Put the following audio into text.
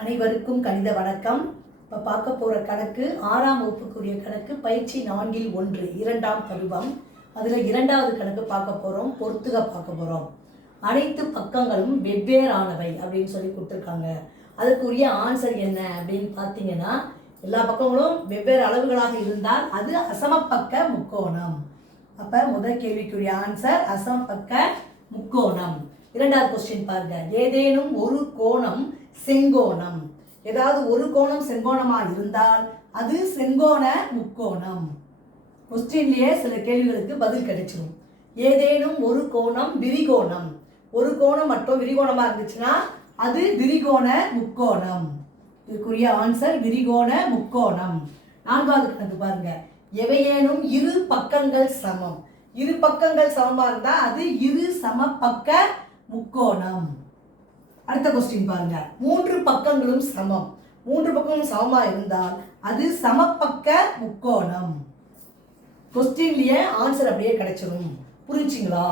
அனைவருக்கும் கணித வணக்கம். இப்போ பார்க்க போகிற கணக்கு 6ஆம் வகுப்புக்குரிய கணக்கு பயிற்சி 4-1 2ஆம் பருவம். அதில் 2வது கணக்கு பார்க்க போகிறோம். பொறுத்துக பார்க்க போகிறோம். அனைத்து பக்கங்களும் வெவ்வேறானவை அப்படின்னு சொல்லி கொடுத்துருக்காங்க. அதுக்குரிய ஆன்சர் என்ன அப்படின்னு பார்த்தீங்கன்னா, எல்லா பக்கங்களும் வெவ்வேறு அளவுகளாக இருந்தால் அது அசமபக்க முக்கோணம். அப்போ முதல் கேள்விக்குரிய ஆன்சர் அசமபக்க முக்கோணம். 2வது கொஸ்டின் பாருங்க. ஏதேனும் ஒரு கோணம் செங்கோணம். ஏதாவது ஒரு கோணம் செங்கோணமா இருந்தால் அது செங்கோண முக்கோணம். கொஸ்டின்லயே சில கேள்விகளுக்கு பதில் கிடைச்சிடும். ஏதேனும் ஒரு கோணம் விரிகோணம். ஒரு கோணம் மட்டும் விரிகோணமா இருந்துச்சுன்னா அது விரிகோண முக்கோணம். இதுக்குரிய ஆன்சர் விரிகோண முக்கோணம். 4வது கணக்கு பாருங்க. எவையேனும் இரு பக்கங்கள் சமம். இரு பக்கங்கள் சமமா இருந்தா அது இரு சமபக்க முக்கோணம். அடுத்த கொஸ்டின் பாருங்க. 3 பக்கங்களும் சமம். 3 பக்கங்களும் சமமா இருந்தால் அது சமபக்க முக்கோணம். கொஸ்டின்லயே ஆன்சர் அப்படியே கிடைச்சிடும். புரிஞ்சுங்களா?